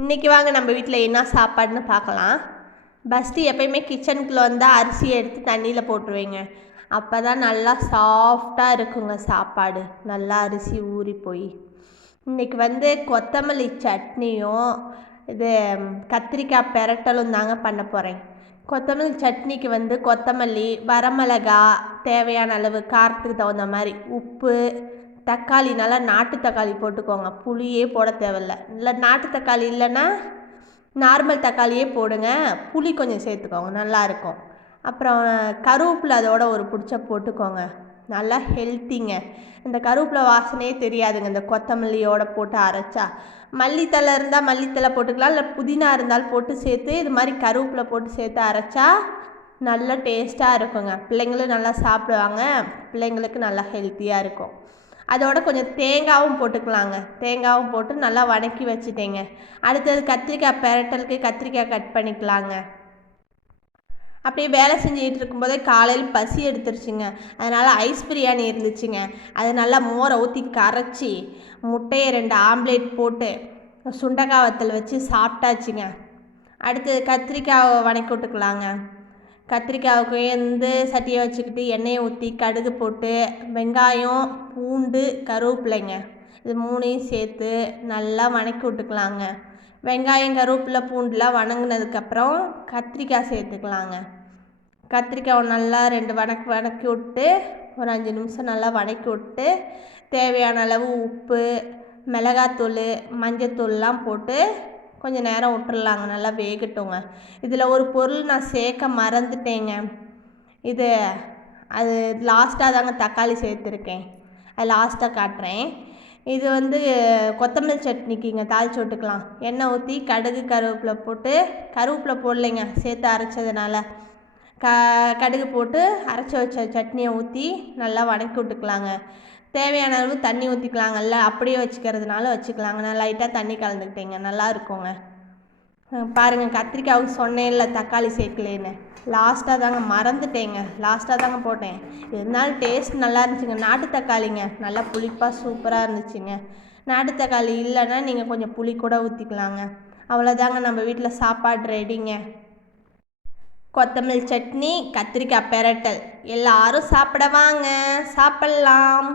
இன்றைக்கி வாங்க நம்ம வீட்டில் என்ன சாப்பாடுன்னு பார்க்கலாம். ஃபஸ்ட்டு எப்பயுமே கிச்சனுக்குள்ளே வந்தால் அரிசியை எடுத்து தண்ணியில் போட்டுருவேங்க. அப்போ தான் நல்லா சாஃப்டாக இருக்குங்க சாப்பாடு, நல்லா அரிசி ஊறி போய். இன்றைக்கி கொத்தமல்லி சட்னியும் இது கத்திரிக்காய் பெரட்டலும் தாங்க பண்ண போகிறேன். கொத்தமல்லி சட்னிக்கு கொத்தமல்லி, வரமிளகா, தேவையான அளவு காரத்துக்கு தகுந்த மாதிரி உப்பு, தக்காளி நல்லா நாட்டு தக்காளி போட்டுக்கோங்க, புளியே போட தேவையில்ல. இல்லை நாட்டு தக்காளி இல்லைன்னா நார்மல் தக்காளியே போடுங்க, புளி கொஞ்சம் சேர்த்துக்கோங்க, நல்லாயிருக்கும். அப்புறம் கருவேப்பிலை அதோட ஒரு பிடிச்ச போட்டுக்கோங்க, நல்லா ஹெல்த்திங்க. இந்த கருவேப்பிலை வாசனையே தெரியாதுங்க இந்த கொத்தமல்லியோடு போட்டு அரைச்சா. மல்லித்தலை இருந்தால் மல்லித்தலை போட்டுக்கலாம், இல்லை புதினா இருந்தால் போட்டு சேர்த்து இது மாதிரி கருவேப்பிலை போட்டு சேர்த்து அரைச்சா நல்லா டேஸ்ட்டாக இருக்குங்க. பிள்ளைங்களும் நல்லா சாப்பிடுவாங்க, பிள்ளைங்களுக்கு நல்லா ஹெல்த்தியாக இருக்கும். அதோட கொஞ்சம் தேங்காயும் போட்டுக்கலாங்க, தேங்காயும் போட்டு நல்லா வதக்கி வச்சுட்டேங்க. அடுத்தது கத்திரிக்காய் பெரட்டலுக்கு கத்திரிக்காய் கட் பண்ணிக்கலாங்க. அப்படியே வேலை செஞ்சுக்கிட்டு இருக்கும்போதே காலையில் பசி எடுத்துருச்சுங்க, அதனால் ஐஸ் பிரியாணி இருந்துச்சுங்க. அது நல்லா மோரை ஊற்றி கரைச்சி முட்டையை 2 ஆம்லேட் போட்டு சுண்டக்காய் வத்தல் வச்சு சாப்பிட்டாச்சுங்க. அடுத்தது கத்திரிக்காயை வதக்கி விட்டுக்கலாங்க. கத்திரிக்காவுக்கு சட்டியை வச்சுக்கிட்டு எண்ணெயை ஊற்றி கடுகு போட்டு வெங்காயம், பூண்டு, கருவேப்பிலைங்க இது 3ஐயும் சேர்த்து நல்லா வதக்கி விட்டுக்கலாங்க. வெங்காயம், கருவேப்பிலை, பூண்டுலாம் வதங்கினதுக்கப்புறம் கத்திரிக்காய் சேர்த்துக்கலாங்க. கத்திரிக்காய் நல்லா 2 வதக்கி விட்டு ஒரு 5 நிமிஷம் நல்லா வதக்கி விட்டு தேவையான அளவு உப்பு, மிளகாத்தூள், மஞ்சத்தூள்லாம் போட்டு கொஞ்சம் நேரம் விட்டுறலாங்க, நல்லா வேகட்டுங்க. இதில் ஒரு பொருள் நான் சேர்க்க மறந்துட்டேங்க, அது லாஸ்ட்டாக தாங்க தக்காளி சேர்த்துருக்கேன், அது லாஸ்ட்டாக காட்டுறேன். இது கொத்தமல்லி சட்னிக்குங்க தாளிச்சு விட்டுக்கலாம். எண்ணெய் ஊற்றி கடுகு கருவேப்பிலை போட்டு, கருவேப்பிலை போடலைங்க சேர்த்து அரைச்சதுனால, கடுகு போட்டு அரைச்சி வச்ச சட்னியை ஊற்றி நல்லா வதக்கி விட்டுக்கலாங்க. தேவையான அளவு தண்ணி ஊற்றிக்கலாங்கல்ல, அப்படியே வச்சுக்கிறதுனால வச்சுக்கலாங்க. நான் லைட்டாக தண்ணி கலந்துக்கிட்டேங்க, நல்லா இருக்குங்க. பாருங்கள், கத்திரிக்காவுக்கு சொன்னேன்ல தக்காளி சேர்க்கலேன்னு, லாஸ்ட்டாக தாங்க மறந்துட்டேங்க, லாஸ்ட்டாக தாங்க போட்டேன். இருந்தாலும் டேஸ்ட் நல்லா இருந்துச்சுங்க. நாட்டு தக்காளிங்க, நல்லா புளிப்பாக சூப்பராக இருந்துச்சுங்க. நாட்டு தக்காளி இல்லைன்னா நீங்கள் கொஞ்சம் புளி கூட ஊற்றிக்கலாங்க. அவ்வளோதாங்க, நம்ம வீட்டில் சாப்பாடு ரெடிங்க. கொத்தமல்லி சட்னி, கத்திரிக்காய் பெரட்டல், எல்லாரும் சாப்பிட வாங்க, சாப்பிட்லாம்.